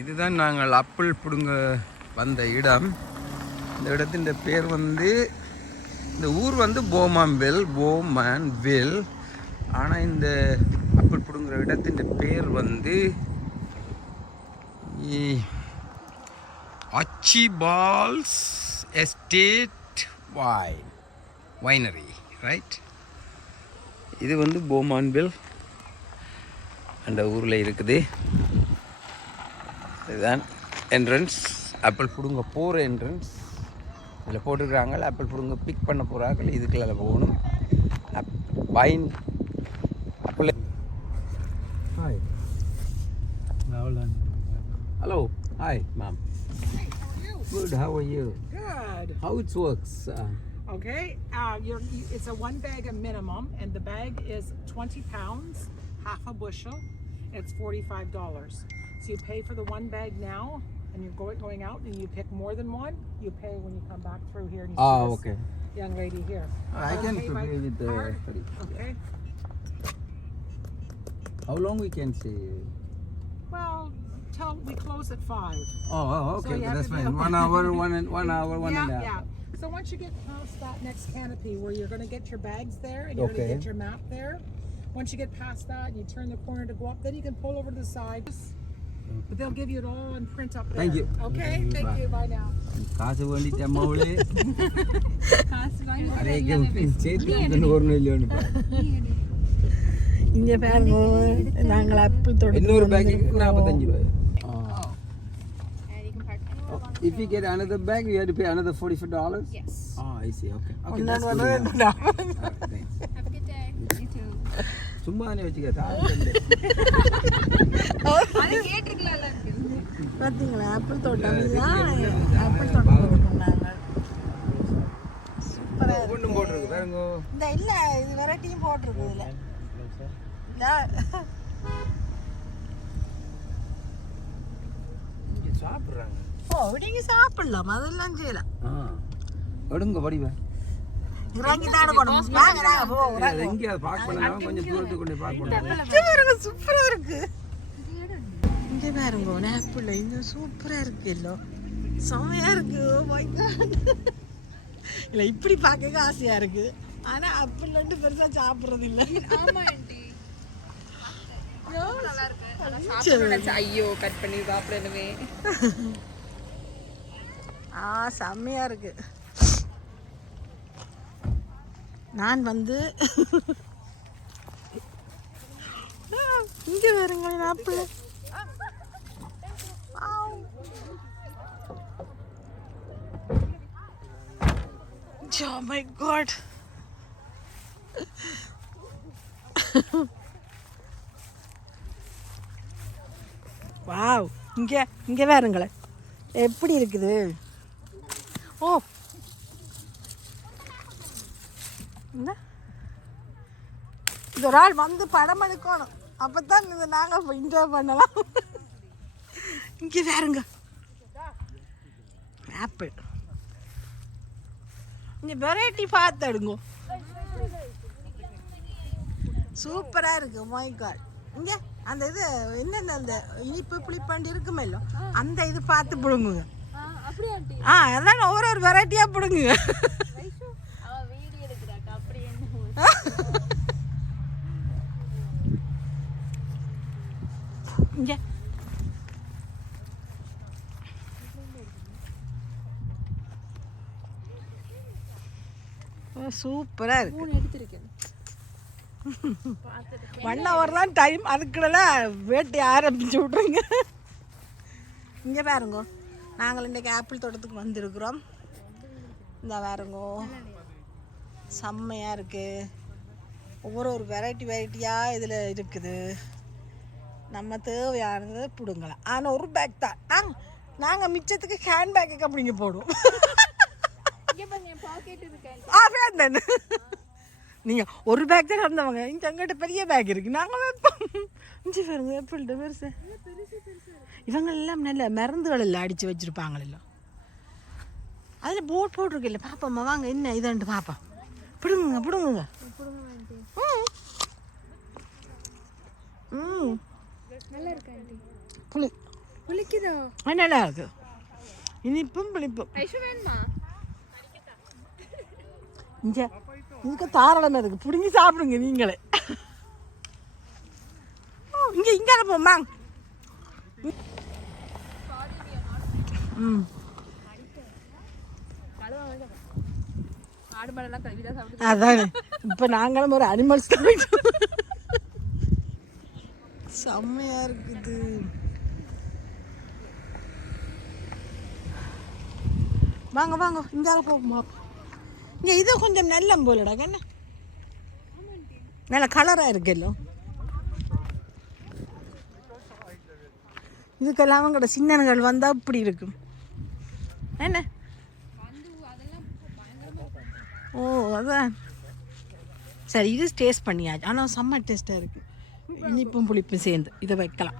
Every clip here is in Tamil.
இதுதான் நாங்கள் ஆப்பிள் பிடுங்க வந்த இடம். இந்த இடத்தின் பேர் வந்து, இந்த ஊர் வந்து போமான்வில். ஆனால் இந்த ஆப்பிள் பிடுங்குற இடத்தின் பேர் வந்து ஆர்ச்சிபால்ட்ஸ் எஸ்டேட் வைனரி, ரைட்? இது வந்து போமான்வில் அந்த ஊரில் இருக்குது. இதுதான் என்ட்ரன்ஸ், ஆப்பிள் பிடுங்க போகிற என்ட்ரன்ஸ். இதில் போட்டிருக்கிறாங்க ஆப்பிள் பிடுங்க பிக் பண்ண போகிறாங்க. இதுக்குள்ள போகணும். வைன் apple. Hi, hello, hi ma'am. Good, how are you? Good. How it works? Okay, it's a one bag a minimum, and the bag is 20 pounds, half a bushel. It's $45. So you pay for the one bag now, and you're going out, and you pick more than one. You pay when you come back through here. And you see Okay. this young lady here. I can pay with the card. credit. Okay. How long we can stay? Well, till we close at 5. Oh, okay, So you have that's to fine. be- 1 hour, one hour, one Yeah, and a half. yeah. So once you get past that next canopy where you're going to get your bags there and you're going Okay. to get your map there, once you get past that and you turn the corner to go up, then you can pull over to the side. But they'll give you it all in print up there. Thank you. Okay, thank you. Bye now. காசு வேண்டிட்டு அம்மாவுளே அரேக்கு சேர்த்து ஒன்று இல்லையோன்னு இங்கே பாருங்க, நாங்கள் ஆப்பிள் தோட்டம் இன்னொரு பேக்குக்கு 45 ரூபாய். If you get another bag, you have to pay another $45? Yes. Oh, I see. Okay. Okay, ஒன்று that's good ஒன்று enough. Thanks. Have a good day. You too. சும்மானே வச்சுக்க தாங்க. அது கேட்டிருக்கலாம்ல. பார்த்தீங்களா, ஆப்பிள் தோட்டம் இதுதான். ஆப்பிள் தோட்டம் போட்டுருக்கோம் நாங்கள். சூப்பராக ஒன்றும் போட்டிருக்கு பாருங்க. இந்த இல்லை, இது வெரைட்டியும் போட்டிருக்கு இதில். இல்லை, இங்கே சாப்பிட்றாங்க. ஓ நீங்கள் சாப்பிடலாம், அதெல்லாம் செய்யலாம். எடுங்க படிவா. இறங்கி தான் எடுக்கணும். வாங்க நாங்கள் போவோம். எங்கேயாவது பார்க் பண்ணலாம், கொஞ்சம் தூரத்துக்கு கொண்டு பார்க் பண்ணலாம். இங்கே பாருங்க, சூப்பராக இருக்கு. இங்கே பாருங்க, ஆப்பிள் இந்த சூப்பராக இருக்கு. இல்லை செமையாக இருக்கு. Oh my God. இல்லை இப்படி பார்க்க ஆசையாக இருக்கு. ஆனால் ஆப்பிள் வந்து பெருசாக சாப்பிட்றது இல்லை. ஆமா ஆண்டி. நல்லா இருக்கு. சாப்பிடுறேன். ஐயோ கட் பண்ணி சாப்பிடணுமே. செம்மையா இருக்கு. நான் வந்து இங்க வருங்க apple. Oh my god. Wow, இங்கே வேறுங்களேன் எப்படி இருக்குது. ஓ என்ன, இது ஒரு ஆள் வந்து படம் எடுக்கணும், அப்போ தான் இதை நாங்கள் என்ஜாய் பண்ணலாம். இங்கே வேறுங்க ஆப்பிள். இங்கே வெரைட்டி பார்த்து எடுங்க. சூப்பராக இருக்கு. My God. இங்கே அந்த இது என்னென்ன அந்த இனிப்பு புளிப்பாண்டி இருக்குமല്ലോ, அந்த இது பார்த்து பிடுங்குங்க. அதான் ஒவ்வொரு வெரைட்டியாக பிடுங்குங்க. இங்கே சூப்பராக இருக்கு. எடுத்திருக்கேன். 1 hour தான் டைம், அதுக்குள்ள வேட்டை ஆரம்பிச்சு விட்ருங்க. இங்கே பாருங்கோ, நாங்கள் இன்றைக்கி ஆப்பிள் தோட்டத்துக்கு வந்திருக்கிறோம். இந்த பாருங்கோ செம்மையாக இருக்குது. ஒவ்வொரு வெரைட்டியாக இதில் இருக்குது. நம்ம தேவையானது பிடுங்கலாம். ஆனால் ஒரு பேக் தான். நாங்கள் மிச்சத்துக்கு ஹேண்ட் பேக்கு அப்படிங்க போடுவோம். வேண்டாம், நீங்கள் ஒரு பேக் தான் வந்தவங்க. இங்கே எங்கிட்ட பெரிய பேக் இருக்குது, நாங்கள் வைப்போம். இஞ்சி பாருங்க எப்படிட்ட பெருசு. இவங்க எல்லாம் நல்ல மருந்துகள் எல்லாம் அடித்து வச்சுருப்பாங்களோ. அதில் போட் போட்டிருக்கில்ல, பாப்பாம்மா வாங்க என்ன இதுன்ட்டு பாப்போம். பிடுங்குங்க பிடுங்குங்க. புளி புளிக்குதோ? நல்லா இருக்கு, இனிப்பும் புளிப்பும். ஐஷு வேணுமா? இங்கே இதுக்கு தாராளமாக இருக்குது, பிடுங்கி சாப்பிடுங்க நீங்களே. இங்கே இங்கே போம்மா. ம் ஆடு மாடெல்லாம் கழுவிதான் சாப்பிடுது. அதான் இப்போ நாங்களும் ஒரு அனிமல்ஸ் தான். செம்மையாக இருக்குது. வாங்க வாங்க இங்கே போகுமா. இங்கே இது கொஞ்சம் நல்ல போலடா கண்ணா, நல்ல கலராக இருக்குல்ல. இதுக்கெல்லாம் அவங்களோட சின்னங்கள் வந்தால் இப்படி இருக்கும் என்ன. ஓ அதான் சரி, இது டேஸ்ட் பண்ணியாச்சு. ஆனால் செம்ம டேஸ்ட்டாக இருக்குது, இனிப்பும் புளிப்பும் சேர்ந்து. இதை வைக்கலாம்,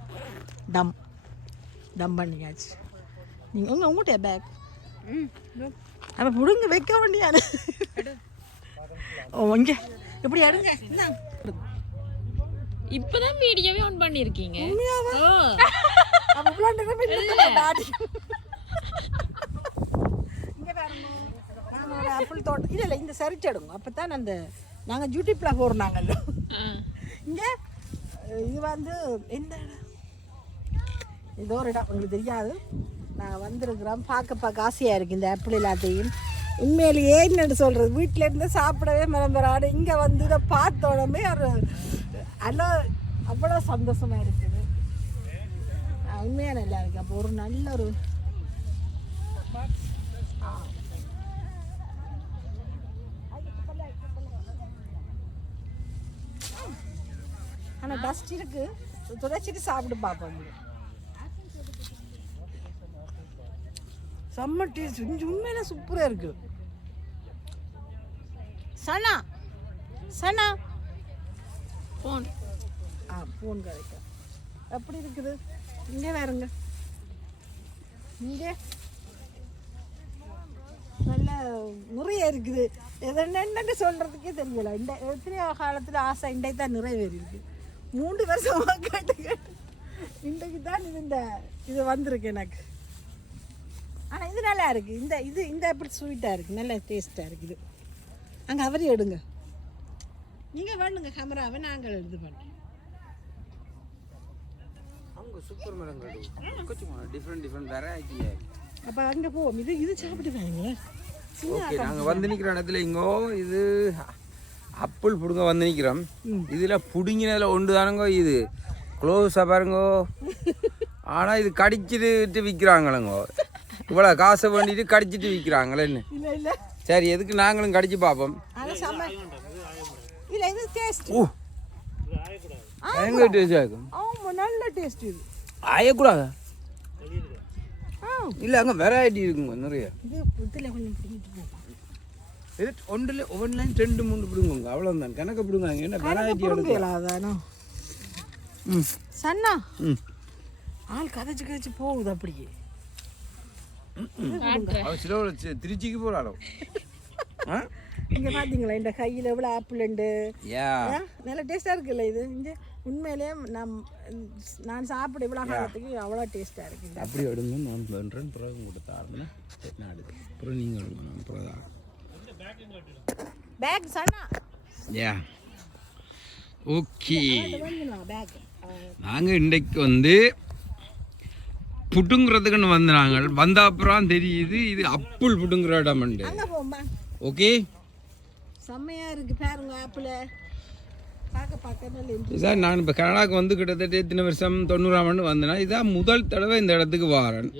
டம் டம் பண்ணியாச்சு. நீங்கள் உங்கள்கிட்ட பேக் அப்போ பிடுங்க வைக்க வேண்டியாது. ஓ இங்கே எப்படி அடுங்க. இப்பதான் வீடியோவே ஆன் பண்ணிருக்கீங்க. ஆப்பிள் தோட்டம் இல்லை இந்த சரிச்சடுங்க. அப்போ தான் அந்த நாங்கள் யூடியூப்பில் போடுறாங்கல்ல. இங்கே இது வந்து எந்த இடம், ஏதோ ஒரு இடம் உங்களுக்கு தெரியாது. நான் வந்திருக்கிறோம், பார்க்க ஆசையாக இருக்குது இந்த ஆப்பிள் எல்லாத்தையும். உண்மையிலேயே என்னென்னு சொல்கிறது, வீட்டில் இருந்து சாப்பிடவே மரம்பராடு. இங்கே வந்து இதை பார்த்த உடனே ஒரு அவ்வளோ சந்தோஷமாக இருக்குது. உண்மையாக நல்லா இருக்குது. அப்போ ஒரு நல்ல ஒரு ஆனால் டஸ்ட் இருக்குது, துடைச்சிட்டு சாப்பிட்டு பார்ப்போம். செம்ம டேஸ்ட், உண்மையில சூப்பராக இருக்குது. சனா சனா ஃபோன் ஃபோன் கிடைக்கும். எப்படி இருக்குது இங்கே வேறுங்க. இங்கே நல்ல நிறைய இருக்குது. என்னென்னு சொல்கிறதுக்கே தெரியல. இந்த எத்தனையோ காலத்தில் ஆசை இன்றைக்கு தான் நிறைவேறியிருக்கு. 3 வருஷமாக கேட்டு இன்றைக்கு தான் இது வந்திருக்கு எனக்கு. ஆனால் இது நல்லா இருக்குது. இந்த எப்படி ஸ்வீட்டாக இருக்குது, நல்ல டேஸ்ட்டாக இருக்குது. அங்கே அவரையும் எடுங்க, நீங்கள் வேணுங்க கேமராவை, நாங்கள் இது பண்ணுறோம். அவங்க சூப்பர் மரங்கள் கொஞ்சம் டிஃப்ரெண்ட் வெரைட்டி. அப்போ அங்கே போவோம். இது சாப்பிட்டு வாங்க. ஓகே, நாங்கள் வந்து நிற்கிற இடத்துல இங்கோ இது ஆப்பிள் பிடுங்க வந்து நிற்கிறோம். இதில் பிடுங்கினதில் ஒன்று தானுங்கோ இது க்ளோஸாக பாருங்கோ. ஆனால் இது கடிச்சிட்டு விற்கிறாங்களேங்கோ. இவ்வளோ காசை வேண்டிட்டு கடிச்சிட்டு விற்கிறாங்களே. இல்லை இல்லை சரி, எதுக்கு நாங்களும் கடிச்சு பார்ப்போம். இல்லை இது டேஸ்ட் எங்கே டேஸ்டாக இருக்கும். ஆமாம் நல்ல டேஸ்ட். இது ஆயக்கூடாது இல்லை, அங்கே வெரைட்டி இருக்குங்க நிறைய. இது இதில் கொஞ்சம் பிடிங்கிட்டு போகும். இது ஒன்லைன் 2-3 பிடுங்குங்க, அவ்வளோதான். கணக்கு பிடுங்காங்க. என்ன வெரைட்டி எடுக்கலாதானோ. சன்னா ஆள் கதைச்சு போகுது அப்படியே. திருச்சிக்கு போகிறாரோ. இங்கே பார்த்தீங்களா இந்த கையில் எவ்வளோ ஆப்பிள் உண்டு. நல்ல டேஸ்ட்டாக இருக்குல்ல இது. இங்கே உண்மையிலேயே நான் சாப்பிட இவ்வளோ காலத்துக்கு அவ்வளோ டேஸ்ட்டாக இருக்குது. அப்படி எடுங்க, நான் பண்ணுறேன். பிறகு கொடுத்தாருன்னா அப்புறம் நீங்கள் எடுங்க, நான் பிறகு பேக் சன்னா. ஓகே, பேக் நாங்கள் இன்றைக்கு வந்து புட்டுங்கிறதுக்குன்னு வந்து நாங்கள் வந்த அப்புறம் தெரியுது இது அப்புள் புட்டுங்கிற இடம். ஓகே, செம்மையாக இருக்குது பாருங்க ஆப்பிள் பார்க்க நல்ல. இதான் நான் இப்போ கனடாவுக்கு வந்து கிட்டத்தட்ட எத்தனை வருஷம் 90ஆம் ஆண்டு வந்தேன்னா இதான் முதல் தடவை இந்த இடத்துக்கு வாரேன்.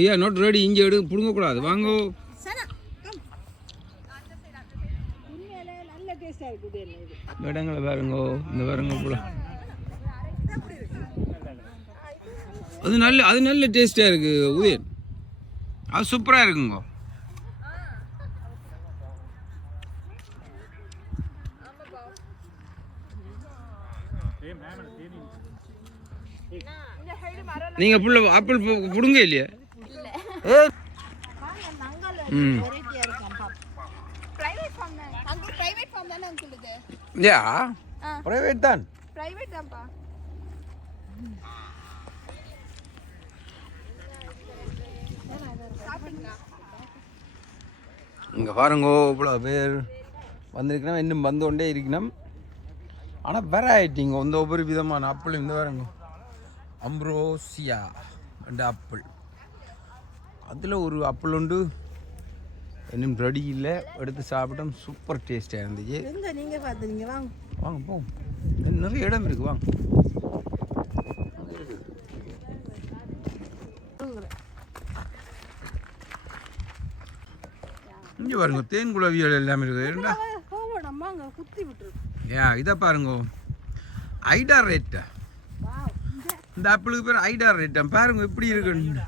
We are not ready. இங்கே எடு பிடுங்கக்கூடாது. வாங்கோ. இடங்களை பாருங்கோ, இந்த பாருங்க கூட. அது நல்ல டேஸ்டாக இருக்குது உதயன். அது சூப்பராக இருக்குங்க. நீங்கள் புள்ள ஆப்பிள் பிடுங்க இல்லையா? பிரைவேட் தான். இங்கே பாருங்கோ இவ்வளோ பேர் வந்திருக்கணும், இன்னும் வந்து கொண்டே இருக்கணும். ஆனால் வெரைட்டிங்க இந்த ஒவ்வொரு விதமான ஆப்பிள் இந்த பாருங்க, அம்ப்ரோசியா என்ற ஆப்பிள். அதில் ஒரு ஆப்பிள் உண்டு இன்னும் ரெடி இல்லை, எடுத்து சாப்பிட்டோம், சூப்பர் டேஸ்டாக இருந்துச்சு. நீங்கள் பார்த்துருங்க, வாங்க வாங்க போவோம், நிறைய இடம் இருக்குது வாங்க. இங்கே பாருங்க தேன் குளவியல் எல்லாமே இருக்குது. குத்தி விட்டுருக்கு. ஏன் இதை பாருங்க, ஐடா ரேட்டா, இந்த ஆப்பிளுக்கு பேர் ஐடா ரேட்டா. பாருங்க எப்படி இருக்குன்னு,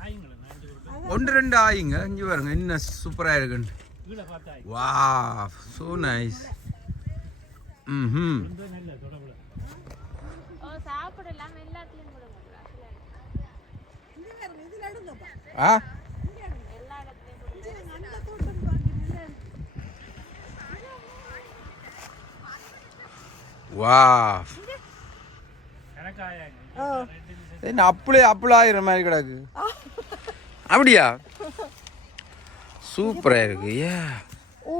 1-2 ஆயிங்க. இங்கே பாருங்க என்ன சூப்பராக இருக்குன்னு. வா ஸோ நைஸ். ம் ஆ வா என்ன அப்புளாயிர மாதிரி கிடக்கு. அப்படியா? சூப்பராக இருக்கு. ஏ ஓ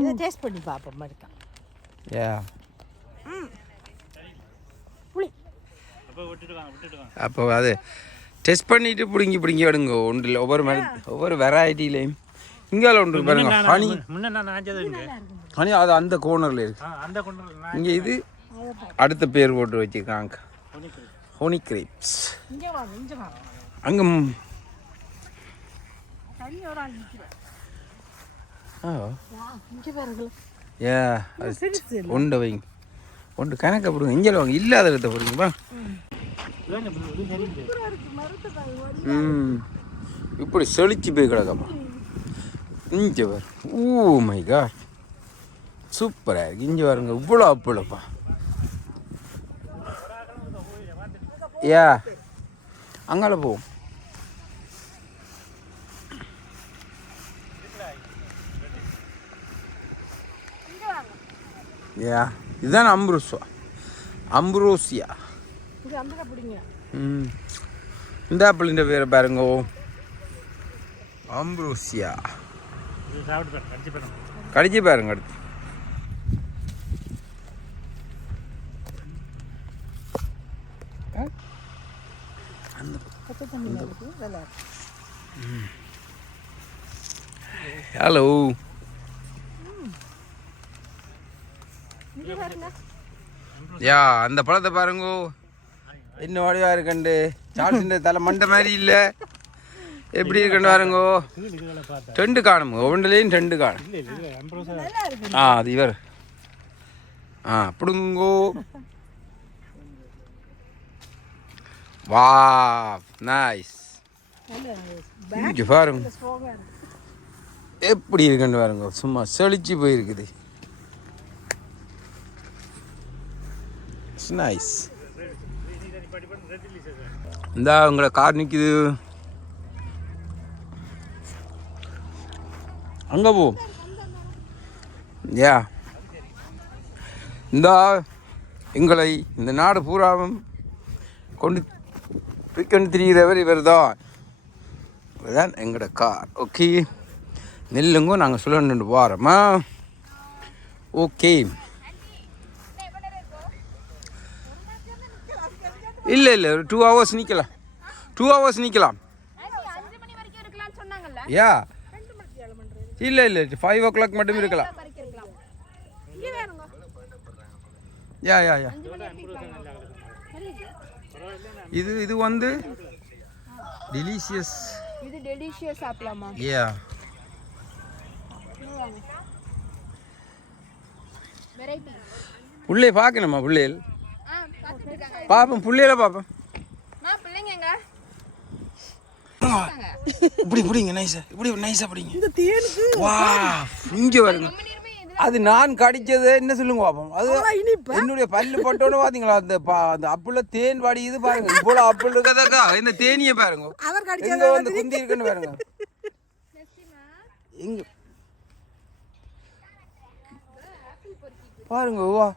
இதை டேஸ்ட் பண்ணி பார்ப்போம் மறுக்கா. ஏ புளி அப்போ அது டெஸ்ட் பண்ணிட்டு பிடிங்கி எடுங்க. ஒன்றில் ஒவ்வொரு வெரைட்டிலையும் இங்கே ஒன்று பாருங்க, ஹனி ஹனி அது அந்த கோர்னரில் இருக்கு. இங்கே இது அடுத்த பேர் போட்டு வச்சுருக்காங்க, ஹோனி கிரேப்ஸ். அங்கே ஏ ஒன்று வைங்க, ஒன்று கணக்கை போடுங்க. இங்கே வாங்க, இல்லாத இடத்த போடுங்கப்பா. இப்படி செழிச்சு போய் கிடக்கப்பா. இங்கே வரும். ஓ மை காட், சூப்பராக இருக்கு. இங்கே வருங்க, இவ்வளோ அப்புளப்பா. ஏ அங்கால போவோம். ஏ இதுதான் அம்ப்ரோசியா. இந்த ஆப்பிளின் பேரை பாருங்க, அம்ப்ரோசியா. கடிச்சு பாருங்க அடுத்து. ஹலோ, யா அந்த பழத்தை பாருங்க, என்ன வடிவா இருக்கண்டு. சாப்பிட்டு தலை மண்டை மாதிரி இல்லை, எப்படி இருக்குன்னு பாருங்கோ. 2 காணும், ஒவ்வொன்றிலையும் 2 காணும். அது இவர் பிடுங்கோ. வா நைஸ். இங்கே பாருங்க எப்படி இருக்குன்னு பாருங்க, சும்மா செழிச்சு போயிருக்குது. நைஸ். இந்தா உங்களை கார் நிற்குது, அங்கே போ. ஏ இந்த எங்களை இந்த நாடு பூராவும் கொண்டு திரிகிறவர் இவர் தான். இதுதான் எங்களோட கார். ஓகே நெல்லுங்க, நாங்கள் சொல்லணுன்னு போகிறோமா? ஓகே. இல்லை ஒரு 2 hours நிற்கலாம். 2 hours நிற்கலாம். யா இல்லை 5 o'clock மட்டும் இருக்கலாம். யா இது வந்து டெலிஷியஸ். இது டெலிஷியஸ் சாப்பிடலாமா? யா வெரைட்டி புள்ளைய பார்க்கணுமா? புள்ளைகள் பாப்போம், புள்ளையில பாப்போம். பிள்ளைங்க இப்படி பிடிங்க நைஸா, இப்படி நைஸா பிடிங்க. வா இங்கே வருங்க. அது நான் கடிச்சது என்ன சொல்லுங்க பாப்போம். அது என்னுடைய பல்லு பட்டோன்னு பாத்தீங்களா, அந்த அப்புள்ள தேன் வாடிக்குது பாருங்க. இவ்வளோ அப்புள் இருக்கதா, இந்த தேனியை பாருங்க எங்க வந்து குந்தி இருக்குன்னு பாருங்க. எங்க பாருங்க, வா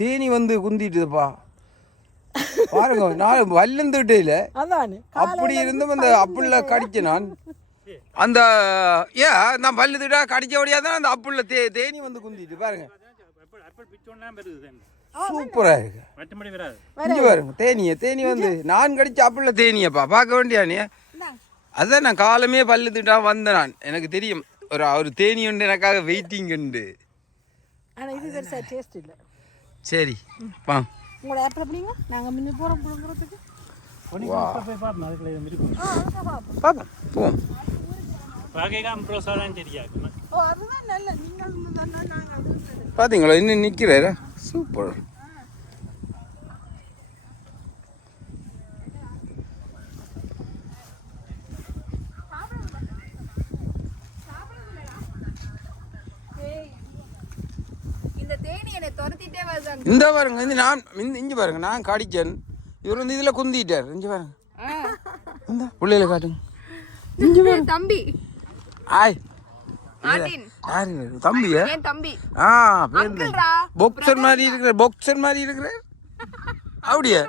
தேனி வந்து குந்திட்டுதுப்பா பாருங்க. நான் வல்லுந்துட்டே இல்லை, அப்படி இருந்தும் அந்த அப்புள்ள கடிச்ச நான் அந்த நான் பல்லு திட்டா கடிச்ச வழியாக தான் அந்த அப்புள்ள தேனி வந்து குந்திட்டு பாருங்க. சூப்பரா இருக்கு. இங்க பாருங்க தேனி வந்து நான் கடிச்ச அப்புள்ள தேனியப்பா பார்க்க வேண்டியானே. அதான் நான் காலமே பல்லு திட்டா வந்தேன். நான் எனக்கு தெரியும் ஒரு தேனி உண்டு எனக்காக வெயிட்டிங் உண்டு. சரி வா உங்களோட ஆப்பில் எப்படிங்க நாங்கள் முன்ன போகிறோம் புழுங்குறதுக்கு போவோம். பார்த்தீங்களா இன்னும் நிற்கிறாரா? சூப்பர். இந்த பாருங்க இங்க பாருங்க நான் கடிச்சேன். இவர் வந்து இதுல குந்திட்டார். இங்க பாருங்க இந்த பிள்ளையில காட்டுங்க. தம்பி ஆய் தம்பியா? பாக்ஸர் மாதிரி இருக்கிற அப்படியா?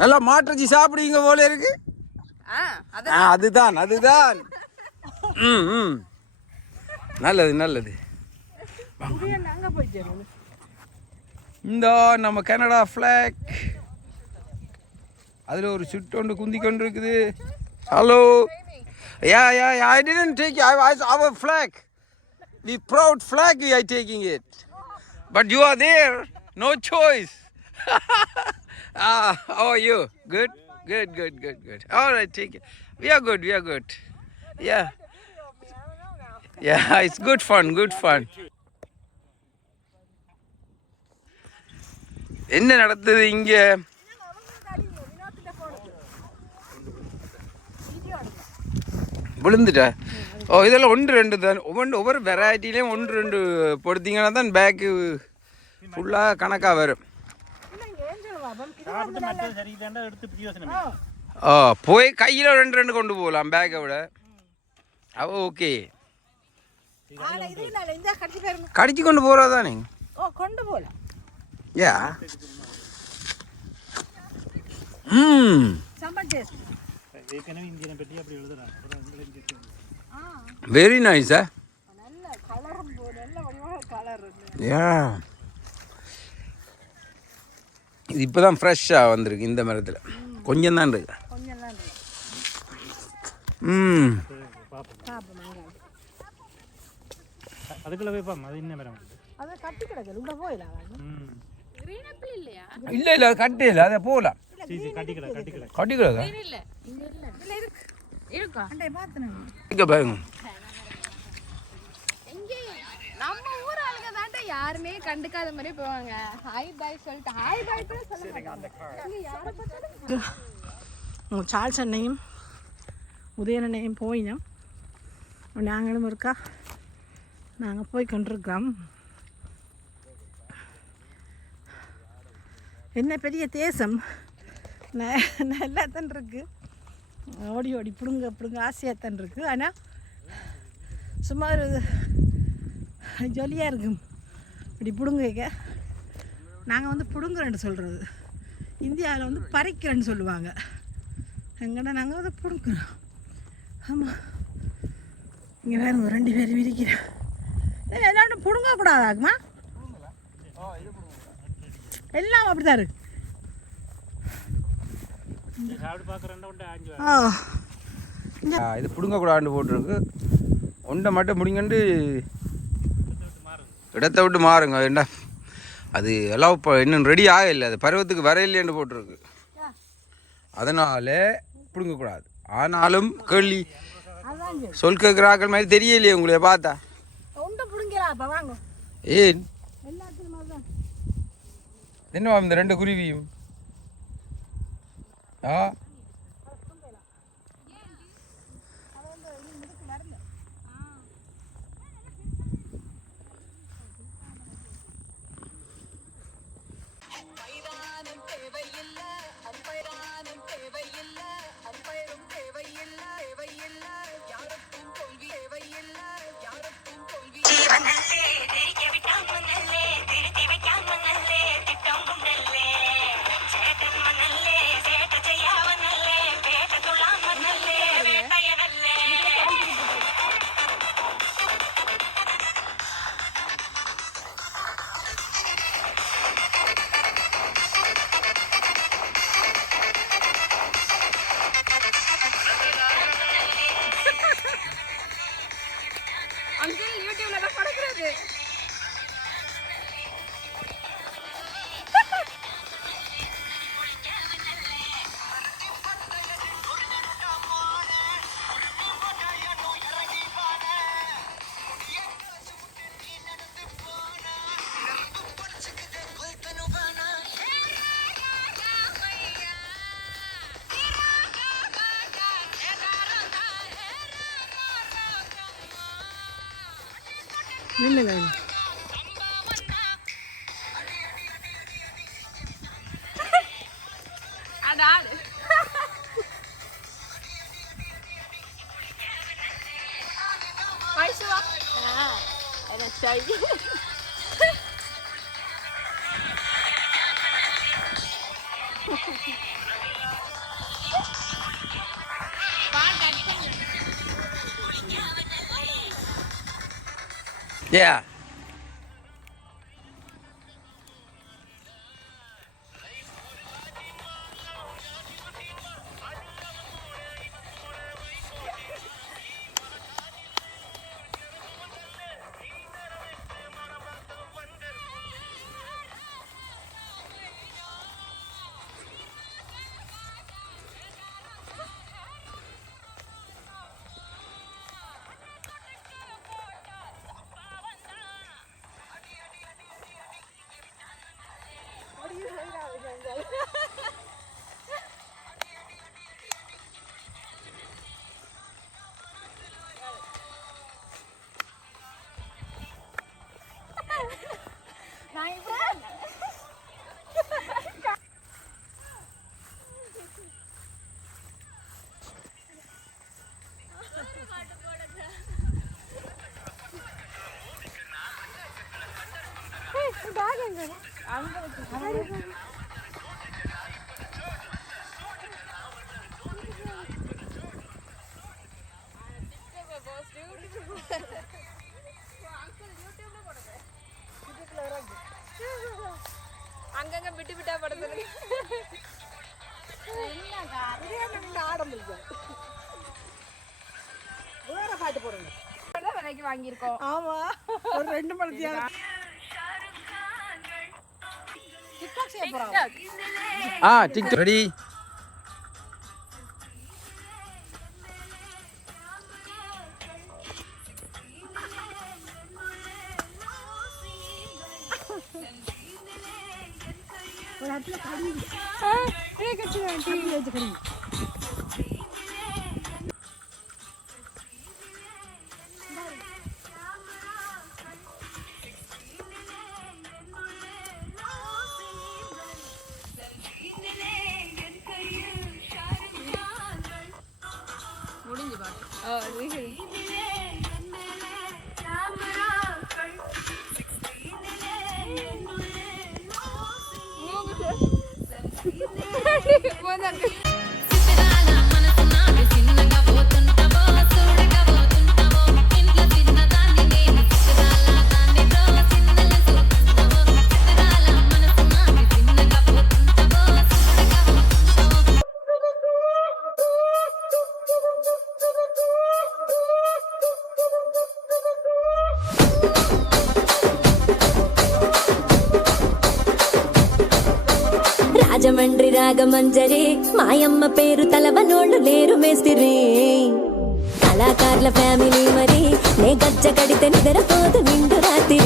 நல்லா மாற்றச்சி சாப்பிடுவீங்க போல இருக்கு. அதுதான் நல்லது. இந்த நம்ம கனடா ஃபிளாக் அதில் ஒரு சுட்டு ஒன்று குந்தி கொண்டு இருக்குது. Hello I didn't take our flag. We proud flag we are taking it. But you are there. No choice. How are you? Good. All right, take it. We are good. Yeah, it's good fun. என்ன நடந்தது இங்க? விழுந்துட்டா? இதெல்லாம் 1-2 தான். ஒவ்வொரு வெரைட்டிலையும் 1-2 பொடுத்தீங்கன்னா தான் பேக்கு ஃபுல்லாக கணக்காக வரும். போய் கையில் 2 கொண்டு போகலாம் பேக்கை விட. ஓகே கடிச்சு கொண்டு போகிறதானே? கொண்டு போகலாம். Very nice. இது இப்போதான் ஃப்ரெஷ்ஷாக வந்திருக்கு இந்த மரத்தில். கொஞ்சம் தான் இருக்கு. இல்லை கட்டி இல்லை அதை போகலாம். கட்டிக்கிறதா பாருங்க. நம்ம ஊர் ஆளுங்க தாண்ட யாருமே கண்டுக்காத மாதிரி போவாங்க. ஹாய் பாய் சொல்லிட்டு ஹாய் பாய் கூட சொல்ல மாட்டாங்க. சார்ல்ஸ் அண்ணையும் உதயன் அண்ணையும் போயினோம். நாங்களும் இருக்கா நாங்கள் போய் கொண்டிருக்கிறோம். என்ன பெரிய தேசம் நல்லா தான் இருக்கு. ஓடி பிடுங்க ஆசையாக தான் இருக்கு. ஆனால் சும்மா ஒரு ஜொலியாக இருக்கும் இப்படி பிடுங்க. நாங்கள் வந்து பிடுங்குறேன்னு சொல்கிறது, இந்தியாவில் வந்து பறிக்கிறேன்னு சொல்லுவாங்க. எங்கன்னா நாங்கள் வந்து பிடுங்குறோம். ஆமாம் இங்கே வேறு 2 பேர் விரிக்கிறோம். எல்லாரும் பிடுங்கக்கூடாதாகுமா? எல்லாம் அப்படி தான் இருக்கு. இது பிடுங்கக்கூடாதுன்னு போட்டிருக்கு. ஒன்றை மட்டும் முடிங்கண்டு இடத்த விட்டு மாறுங்க. என்ன அது எல்லாம் இப்போ இன்னும் ரெடி ஆகலை, அது பருவத்துக்கு வரையில்லைன்னு போட்டிருக்கு. அதனால் பிடுங்கக்கூடாது. ஆனாலும் கேள்வி சொல் கேட்குறாக்கள் மாதிரி தெரியலையே உங்களைய பார்த்தா. ஏன் என்னவா இந்த 2 குருவியும்? சேட்டம் மணல்லே சேட்ட செய்ய நின்னுங்க Yeah. அங்கங்க விட்டு விட்டா படுறது வேற பாட்டு போடுங்க விலைக்கு வாங்கியிருக்கோம். ஆமா ஒரு 2 மணித்தியால டிக்டாக் செய்ய போறோம். TikTok ready. ஒரு இடத்துல கடி டிவி வச்சு கடி முடிஞ்சு பாட்டு. రాజమండ్రి రాగమంజరి మాయమ్మ పేరు తలవనోళ్ళు లేరు మేస్తిరి కళాకారుల ఫ్యామిలీ మరి నే గజ్జ కడితే నిద్రపోదు నిండు రాత్రి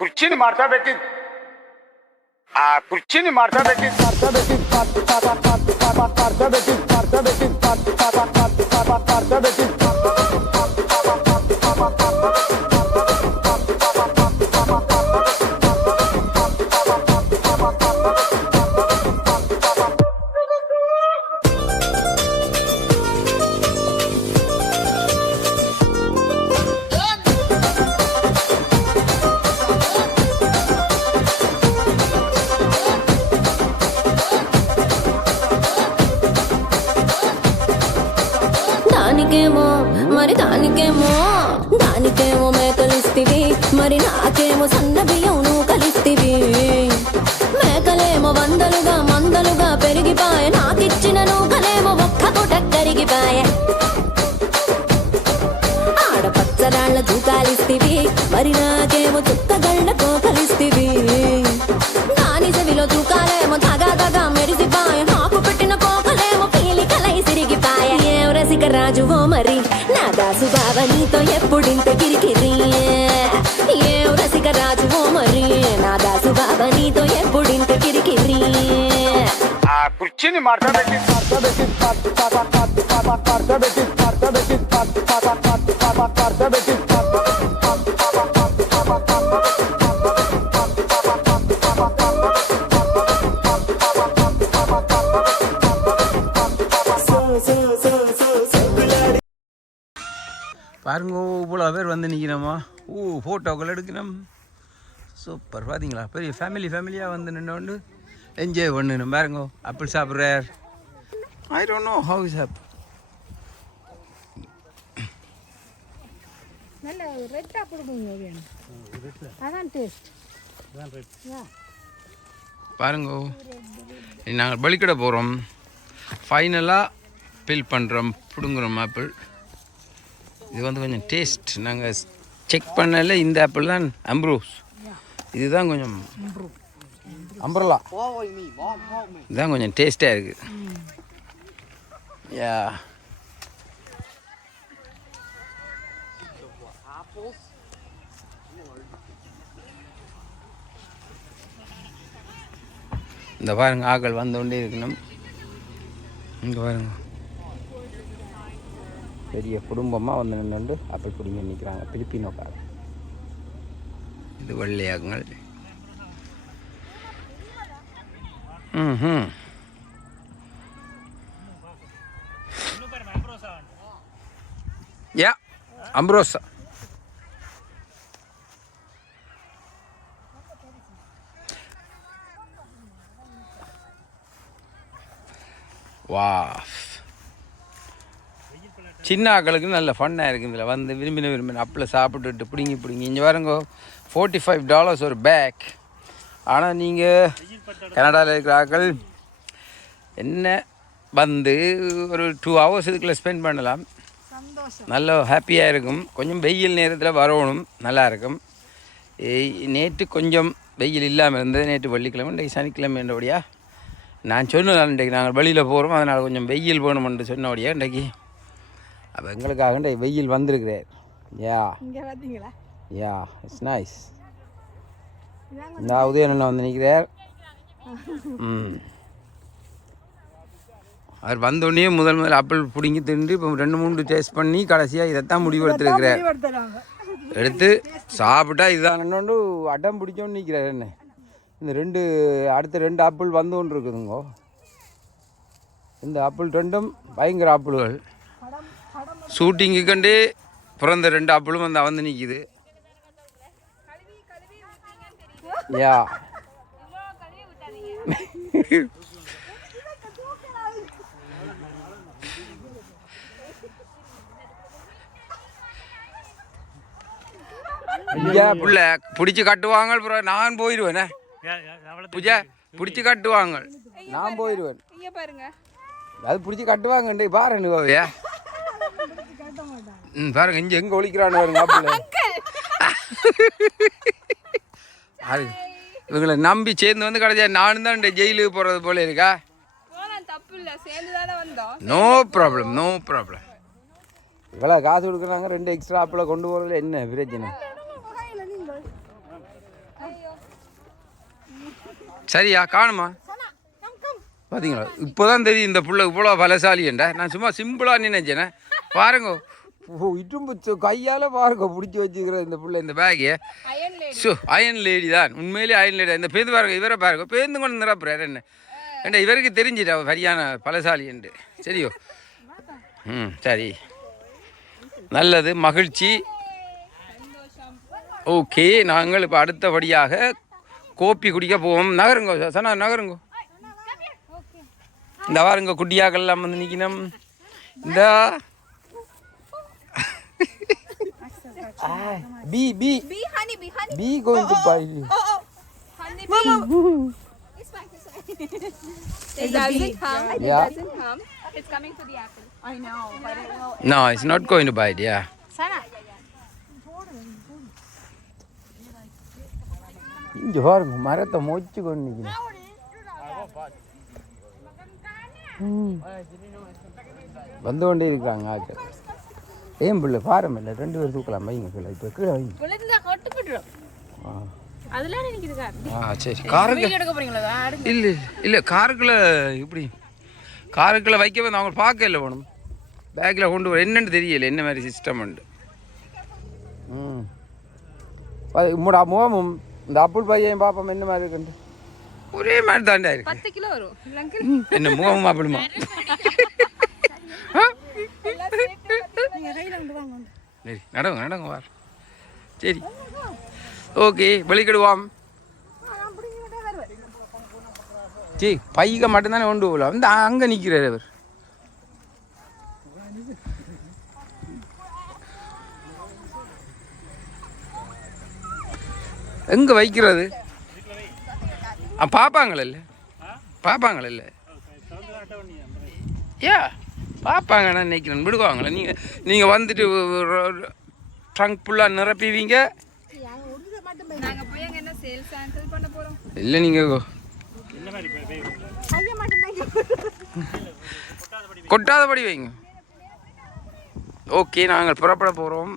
కుర్చీని మార్చా పెట్టి కుర్చీని మార్చా పెట్టి దానికేమో మేకలిస్తివి మరి నాకేమో సన్న బియ్యం నువ్వు కలిస్తివి మేకలేమో వందలుగా మందలుగా పెరిగిపాయ నాకిచ్చిన నూకలేమో ఒక్క పూట కరిగిపాయ నాకేమో చుక్కగళ్ళతో కలిస్తివి దాని చెవిలో తూకాలేమో తగా మెరిసిపాయ నాకు పెట్టిన కోకలేమో పీలికలై సిరిగిపాయ ఏం రసిక రాజువో మరి నా దాసు బావ నీతో ఎప్పుడింత కిరికిరి ఏం రసిక రాజువో మరి నా దాసు బావ నీతో ఎప్పుడింత కిరికిరి ఆ కుర్చీని మార్చబెట్టి பாருங்க இவ்வளோ பேர் வந்து நிற்கிறோமா ஃபோட்டோக்கள் எடுக்கணும் சூப்பர் பார்த்தீங்களா பெரிய ஃபேமிலியாக வந்து நின்று என்ஜாய் பண்ணணும் பாருங்க ஆப்பிள் சாப்பிட்றார் I don't know how is apple நல்ல ரெட் ஆப்பிள் வேணும் அதான் டேஸ்ட் பாருங்க நாங்கள் பலிக்கடை போகிறோம் ஃபைனலாக பில் பண்ணுறோம் பிடுங்குறோம் ஆப்பிள் இது வந்து கொஞ்சம் டேஸ்ட் நாங்கள் செக் பண்ணல இந்த ஆப்பிள் தான் அம்ப்ரூஸ் இதுதான் கொஞ்சம் அம்பர்லா இதுதான் கொஞ்சம் டேஸ்ட்டாக இருக்குது யா இந்த பாருங்க ஆக்கள் வந்து கொண்டே இருக்கணும் இங்கே பாருங்க பெரிய குடும்பமாக வந்து நின்று ஆப்பிள் பிடிங்க நிற்கிறாங்க பிலிப்பினோக்காரங்க இது வெள்ளையாகுங்கள் யா அம்ப்ரோசா வா சின்ன ஆக்களுக்கு நல்ல ஃபன்னாக இருக்குது இதில் வந்து விரும்பின அப்பில் சாப்பிட்டுட்டு பிடிங்கி இங்கே பாருங்க $45 ஒரு பேக். ஆனால் நீங்கள் கனடாவில் இருக்கிற ஆக்கள் என்ன வந்து ஒரு 2 hours இதுக்குள்ளே ஸ்பெண்ட் பண்ணலாம். நல்ல ஹாப்பியாக இருக்கும். கொஞ்சம் வெயில் நேரத்தில் வரணும், நல்லா இருக்கும். நேற்று கொஞ்சம் வெயில் இல்லாமல் இருந்தது. நேற்று வெள்ளிக்கிழமை, இன்றைக்கு சனிக்கிழமை என்றபடியா நான் சொன்னேன் இன்றைக்கு நாங்கள் வெளியில் போகிறோம், அதனால் கொஞ்சம் வெயில் வேணுமென்று சொன்னபடியா இன்றைக்கு அப்போ எங்களுக்காக இன்றைக்கு வெயில் வந்திருக்கிறார். யா யா இட்ஸ் நைஸ். இந்த உதயநன் வந்து நிற்கிறார். அவர் வந்தோடனே முதல் ஆப்பிள் பிடிங்கி தின்று இப்போ 2-3 டேஸ்ட் பண்ணி கடைசியாக இதைத்தான் முடிவு எடுத்துருக்கிறார். எடுத்து சாப்பிட்டா இதானோண்டு அடம் பிடிச்சோன்னு நிற்கிறார். என்ன இந்த அடுத்த 2 ஆப்பிள் வந்து கொண்டு இருக்குதுங்கோ. இந்த ஆப்பிள் 2ம் பயங்கர ஆப்பிள்கள். ஷூட்டிங்கு கண்டு பிறந்த 2 ஆப்பிளும் வந்து நிற்கிது. யா ஐயா புள்ள பிடிச்சி கட்டுவாங்க, அப்புறம் நான் போயிடுவேனே. பூஜா பிடிச்சி காட்டுவாங்க, நான் போயிடுவேன். அது பிடிச்சி கட்டுவாங்க பாருங்க கோவையா. பாருங்க இங்கே எங்கே ஒழிக்கிறான்னு பாருங்க ஆப்பிள். அது இவங்களை நம்பி சேர்ந்து வந்து கடைசியா நானும் தான் ஜெயிலுக்கு போகிறது போல இருக்கா. No problem, no problem. இவ்வளோ காசு கொடுக்குறாங்க, 2 எக்ஸ்ட்ரா ஆப்பிளை கொண்டு போகிறதுல என்ன பிரச்சனை? சரியா காணுமா? பார்த்தீங்களா, இப்போதான் தெரியும் இந்த புள்ள இவ்வளோ பலசாலியண்டா. நான் சும்மா சிம்பிளாக நினைச்சேனே. பாருங்க இட்டும்பு கையால் பாருங்க பிடிச்சி வச்சுக்கிற இந்த புள்ள இந்த பேகு. ஸோ அயன் லேடி தான், உண்மையிலே அயன் லேடி. இந்த பேருந்து பாருங்க, இவரை பாருங்க பேருந்து கொண்டு நிரப்புறாரு. என்ன ஏண்டா இவருக்கு தெரிஞ்சிட்டா சரியான பலசாலி என்று. சரியோ? சரி, நல்லது, மகிழ்ச்சி. ஓகே, நாங்கள் இப்போ அடுத்தபடியாக கோப்பி குடிக்க போவோம். நகருங்கோ சனா, நகருங்கோ. இந்த வாருங்க குட்டியாக்கெல்லாம் வந்து நிற்கணும். இந்த bee going to buy you. It doesn't come. It doesn't come. It's coming for the apple. I know, but it will. No, it's not going to bite. Yeah. இங்கே பாருங்க மரத்தை மொச்சு கொண்டு நிற்கிறேன். வந்து கொண்டே இருக்கிறாங்க ஆட்கள். ஏன் பிள்ளை பாரம் இல்லை 2 பேர் தூக்கலாம் வைங்க பிள்ளை இப்போ கீழே வைங்க. சரி காருக்கு இல்லை இல்லை காருக்குள்ள இப்படி காருக்குள்ள வைக்க வந்து அவங்க பார்க்க இல்லை வேணும் பேக்கில் கொண்டு வர என்னன்னு தெரியல என்ன மாதிரி சிஸ்டம் உண்டு. முகமும் இந்த அப்புள் பையன் பாப்போம் என்ன மாதிரி இருக்குண்டு ஒரே மாதிரி தாண்டா இருக்கு. 10 கிலோ வரும் என்ன முகமும் அப்படிமா சரி நடங்க நடங்க வார் சரி ஓகே வெளிக்கிடுவாம். சரி பையக மட்டும்தானே கொண்டு போகலாம் வந்து அங்கே நிற்கிறார் அவர். எங்கே வைக்கிறது பார்ப்பாங்களல்ல பார்ப்பாங்களல்ல ஏ பார்ப்பாங்க நான் நினைக்கிறேன் விடுவாங்களே நீங்கள் வந்துட்டு ட்ரங்க் ஃபுல்லாக நிரப்பிவீங்க. இல்லை நீங்கள் கொட்டாதபடி வைங்க. ஓகே நாங்கள் புறப்பட போகிறோம்.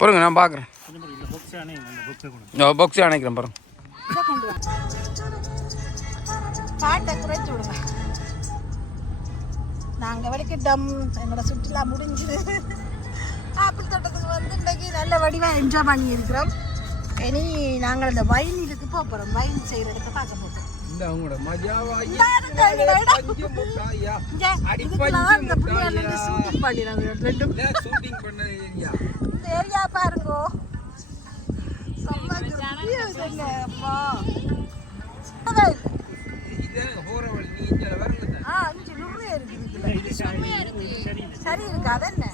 பாருங்க நான் பார்க்குறேன் பாக்ஸே அணைக்கிறேன் பாருங்க. பாட்டை குறைச்சி விடுங்க. நாங்கள் வலிக்கிட்டோம் எங்களோட சுற்றுலா முடிஞ்சுது. ஆப்பிள் தோட்டத்துக்கு வந்து இன்றைக்கி நல்ல வடிவாக என்ஜாய் பண்ணி இருக்கிறோம். இனி நாங்கள் இந்த வைன் இதுக்கு போக போகிறோம். வைன் செய்கிற இடத்த பார்க்க போகிறோம். ஏரியா பாருங்க சரி இருக்கு அது என்ன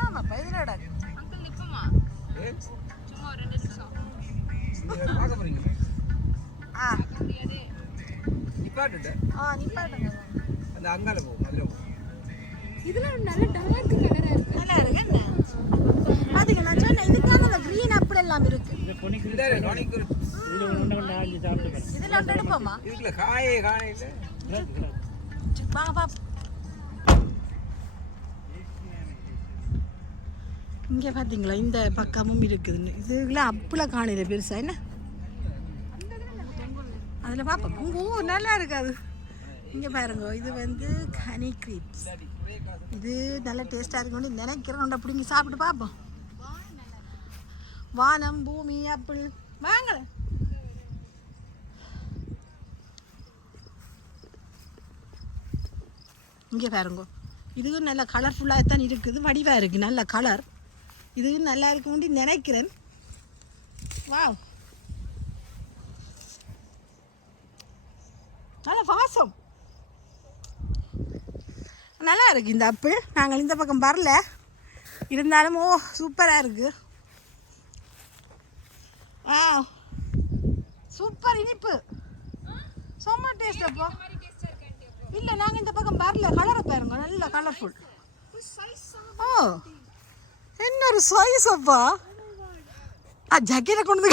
ஆமாப்பா இதுலடா நிப்பாட்டுங்க அந்த அங்கால போகும் அதுல போகும். இதெல்லாம் நல்ல டார்க் கலரா இருக்கு. நல்லா இருக்கு என்ன பாத்தீங்க நான் சொன்னேன் இதுக்காக அந்த கிரீன் ஆப்பிள் எல்லாம் இருக்கு. இதுல ஒன்று எடுப்போமா இதுல காயே காணையில வாங்க பாப்பா. இங்கே பார்த்தீங்களா இந்த பக்கமும் இருக்குதுன்னு இதுல அப்பிள காணையில பெருசா என்ன அதில் பார்ப்போம். உங்க நல்லா இருக்காது. இங்கே பாருங்க இது வந்து ஹனி கிரீப்ஸ். இது நல்ல டேஸ்ட்டாக இருக்குன்னு நினைக்கிறேன். அப்படிங்க சாப்பிட்டு பார்ப்போம். வானம் பூமி ஆப்பிள் வாங்கல இங்கே பாருங்க இதுவும் நல்ல கலர்ஃபுல்லாக தான் இருக்குது. வடிவாக இருக்குது நல்ல கலர். இதுவும் நல்லா இருக்குன்னு நினைக்கிறேன். வாவ் நல்ல வாசம் நல்லா இருக்குது இந்த ஆப்பிள். நாங்கள் இந்த பக்கம் வரல இருந்தாலும் சூப்பராக இருக்குது. ஆ சூப்பர் இனிப்பு செம்ம டேஸ்ட். அப்போ இல்லை நாங்கள் இந்த பக்கம் வரல. கலரை பாருங்க நல்ல கலர்ஃபுல். ஓ என்ன ஒரு சைஸ் அப்பா. ஜக்கெட்டை கொண்டு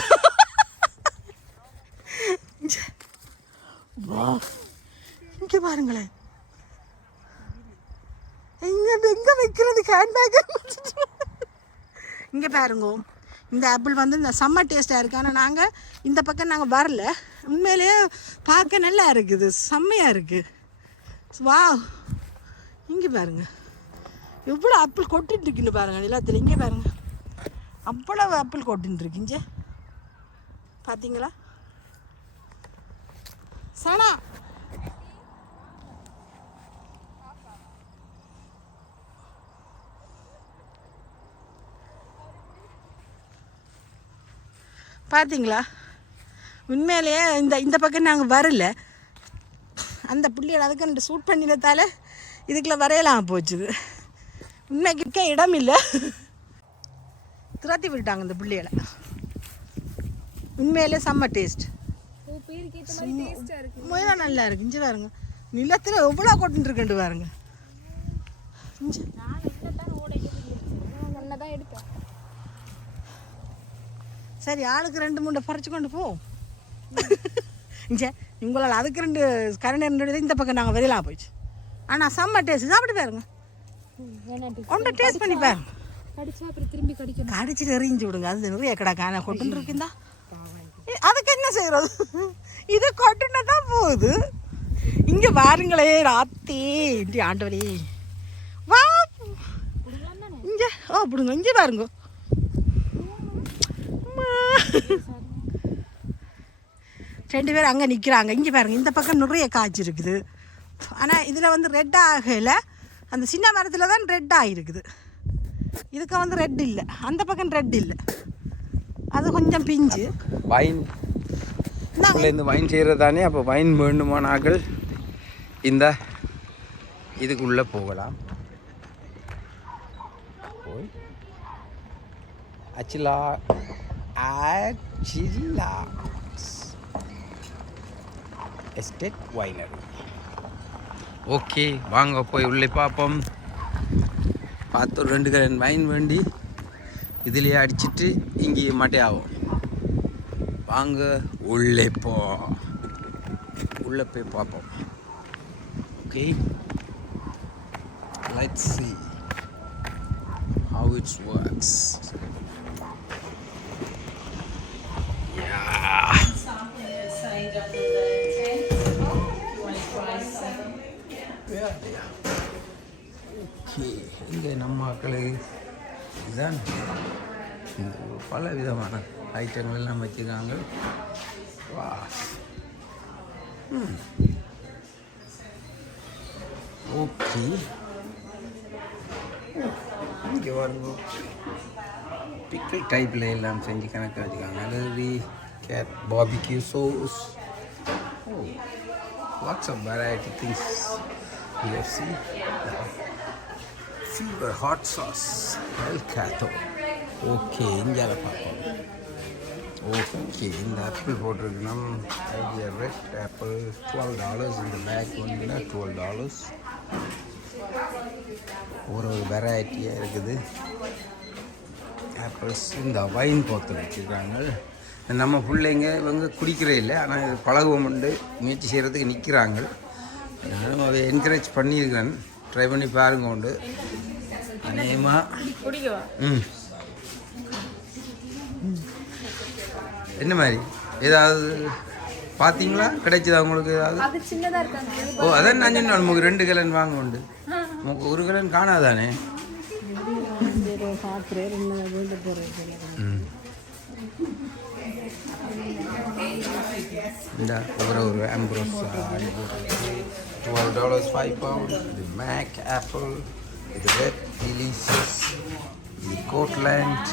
இங்கே பாருங்களேன் எங்க வைக்கிறது ஹேண்ட்பேக். இங்கே பாருங்க இந்த ஆப்பிள் வந்து இந்த சம்மர் டேஸ்ட்டாக இருக்குது. ஆனால் நாங்கள் இந்த பக்கம் நாங்கள் வரல. உண்மையிலேயே பார்க்க நல்லா இருக்குது செம்மையாக இருக்குது. வா இங்கே பாருங்க எவ்வளோ ஆப்பிள் கொட்டின்னு இருக்குன்னு பாருங்கள் எல்லாத்துல. இங்கே பாருங்க அவ்வளோ ஆப்பிள் கொட்டின்னு இருக்கு. இங்கே பார்த்தீங்களா சனா பார்த்தீங்களா. உண்மையிலேயே இந்த பக்கம் நாங்கள் வரல. அந்த புள்ளிகள் அதுக்கு சூட் பண்ணினதால இதுக்குள்ளே வரையலாம் போச்சுது. உண்மைக்கு இடம் இல்லை துரத்தி விட்டாங்க இந்த புள்ளிகளை. உண்மையிலே செம்ம டேஸ்ட் நல்லா இருக்கு. இஞ்சி பாருங்க நிலத்தில் எவ்வளோ கொட்டுருக்கண்டு பாருங்க. தான் எடுத்தேன். சரி ஆளுக்கு 2-3 பறிச்சு கொண்டு போ. இங்கே உங்களால் அதுக்கு 2 கரண்ட் இந்த பக்கம் நாங்கள் வெளியில போயிடுச்சு. ஆனால் செம்ம டேஸ்ட் சாப்பிட்டு பாருங்க. ஒன்றை டேஸ்ட் பண்ணி பாருங்க. கடிச்சா அப்புறம் திரும்பி கடிக்கணும். கடிச்சிட்டு எறிஞ்சு விடுங்க. அது நிறைய கிடக்கான கொட்டுன்னு இருக்குந்தா. அதுக்கு என்ன செய்யறது? இது கொட்டுன்னு தான் போகுது. இங்கே பாருங்களே ராத்தி இங்கே ஆண்டவரே வா இங்கே பிடுங்க. இங்கே பாருங்க. 2 பேர் அங்கே நிற்கிறாங்க. இங்கே பாருங்க இந்த பக்கம் நிறைய காய்ச்சி இருக்குது. ஆனால் இதில் வந்து ரெட் ஆகலை. அந்த சின்ன மரத்தில் தான் ரெட் ஆகிருக்குது. இதுக்கு வந்து ரெட் இல்லை. அந்த பக்கம் ரெட் இல்லை. அது கொஞ்சம் பிஞ்சு. வைன் இந்த வைன் செய்கிறது தானே. அப்போ வைன் வேண்டுமானாக்கள் இந்த இதுக்குள்ளே போகலாம். போய் அச்சிலா எஸ்டேட் வைனரி. ஓகே வாங்க போய் உள்ளே பார்ப்போம். பார்த்து ஒரு 2 கரண்ட் வைன் வேண்டி இதுலேயே அடிச்சுட்டு இங்கேயே மாட்டே ஆகும். வாங்க உள்ளே உள்ளே போய் பார்ப்போம். Okay let's see how it works. Okay இங்கே நம்ம மக்கள் இதுதான் இந்த பல விதமான ஐட்டங்கள் எல்லாம் வச்சுருக்காங்க. வா ஓகே இங்கே வந்து பிக்கிள் டைப்பில் எல்லாம் செஞ்சு கணக்கு வச்சுருக்காங்க. அலரி கேட் barbecue sauce. Lots of variety things. Let's see. Fever hot sauce. El Cato. Okay, இங்கே பார்ப்போம். ஓகே இந்த ஆப்பிள் போட்டிருக்கணும். Red apple $12. இந்த பேக் வந்து $12. ஒரு வெரைட்டியாக இருக்குது ஆப்பிள்ஸ். இந்த வைன் போத்தல் வச்சுருக்காங்க. நம்ம பிள்ளைங்க இவங்க குடிக்கிறே இல்லை. ஆனால் இது பழகுவோம் உண்டு முயற்சி செய்கிறதுக்கு நிற்கிறாங்க. நானும் அதை என்கரேஜ் பண்ணியிருக்கிறேன். ட்ரை பண்ணி பாருங்க உண்டு அநேகமாக. என்ன மாதிரி ஏதாவது பார்த்தீங்களா? கிடைச்சதா உங்களுக்கு ஏதாவது? ஓ அதான் நான் சொன்னேன் நமக்கு 2 கலன் வாங்க உண்டு. நமக்கு 1 கலன் காணாதானே. இந்த ஒரு ஆம்ப்ரோஸா $12 5 pound. இது மேக் ஆப்பிள். இது ரெட் டெலிஷியஸ். இது கோட்லேண்ட்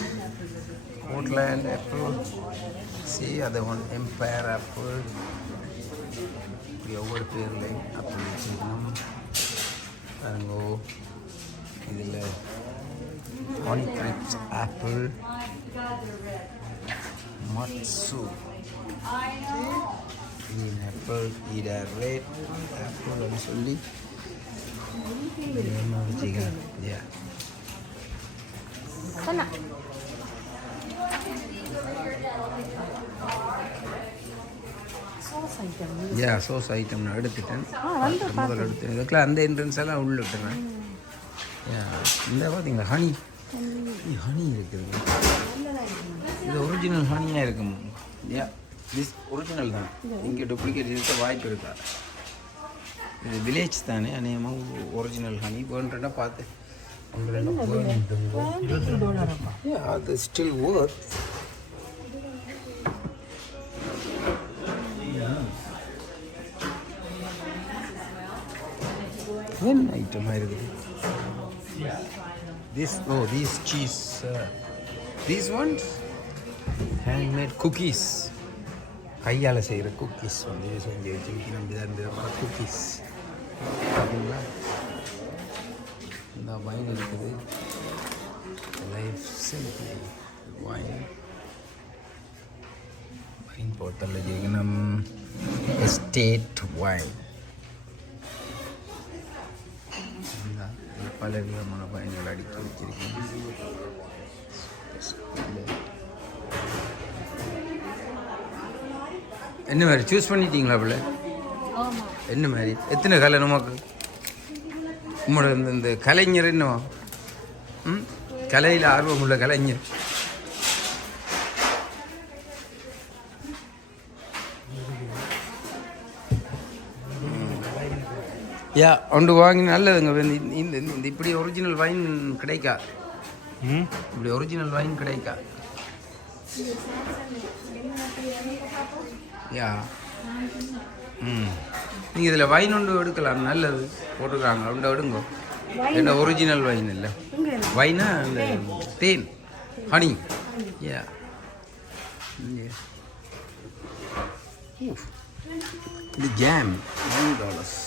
ஆப்பிள். சி அதை எம்பயர் ஆப்பிள். இப்படி ஒவ்வொரு பேர்லையும் ஆப்பிள் வச்சுக்கணும் பாருங்கோ. இதில் ஹானிக்ரிப்ஸ் apple, மட்சு green apple, ida red apple அப்படின்னு சொல்லி வச்சுக்கிறேன். சோஸ் ஐட்டம் நான் எடுத்துட்டேன். முதல்ல எடுத்தேன். இதுக்கெல்லாம் அந்த என்ட்ரன்ஸ் எல்லாம் உள்ள விட்டுறேன். இந்த பார்த்தீங்களா ஹனி இருக்குது. இது ஒரிஜினல் ஹனியாக இருக்கும். திஸ் ஒரிஜினல் தான். இங்கே டூப்ளிகேட் இருக்க வாய்ப்பு இருக்கா? இது வில்லேஜ் தானே. அநேகமாக ஒரிஜினல் ஹனி வேணுன்றா பார்த்து அது ஸ்டில் ஒர்க். என்ன ஐட்டமாக இருக்குது? These cheese, these ones handmade cookies. கையால் செய்கிற குக்கீஸ் வந்து செஞ்சு வச்சுருக்கணும். விதமான குக்கீஸ் பார்த்தீங்களா? இந்த வைன் இருக்குது. லைஃப் சிம்பிளி வைன் போத்தல் வச்சுக்கணும். எஸ்டேட் வைன் பல விதமான பயன்கள் அடித்து வச்சிருக்கேன். என்ன மாதிரி சூஸ் பண்ணிட்டீங்களா பிள்ளை? என்ன மாதிரி எத்தனை கலை நமக்கு? உங்களோட இந்த கலைஞர் என்னவா? கலையில் ஆர்வம் உள்ள கலைஞர். யா ஒன்று வாங்கி நல்லதுங்க. இந்த இந்த இப்படி ஒரிஜினல் வைன் கிடைக்கா. இப்படி ஒரிஜினல் வைன் கிடைக்கா. யா நீங்கள் இதில் வைன் ஒன்று எடுக்கலாம், நல்லது போட்டுருக்காங்க. ஒன்று எடுங்கோ. என்ன ஒரிஜினல் வைன் இல்லை, வைனா அந்த தேன், ஹனி. யா இது jam $9.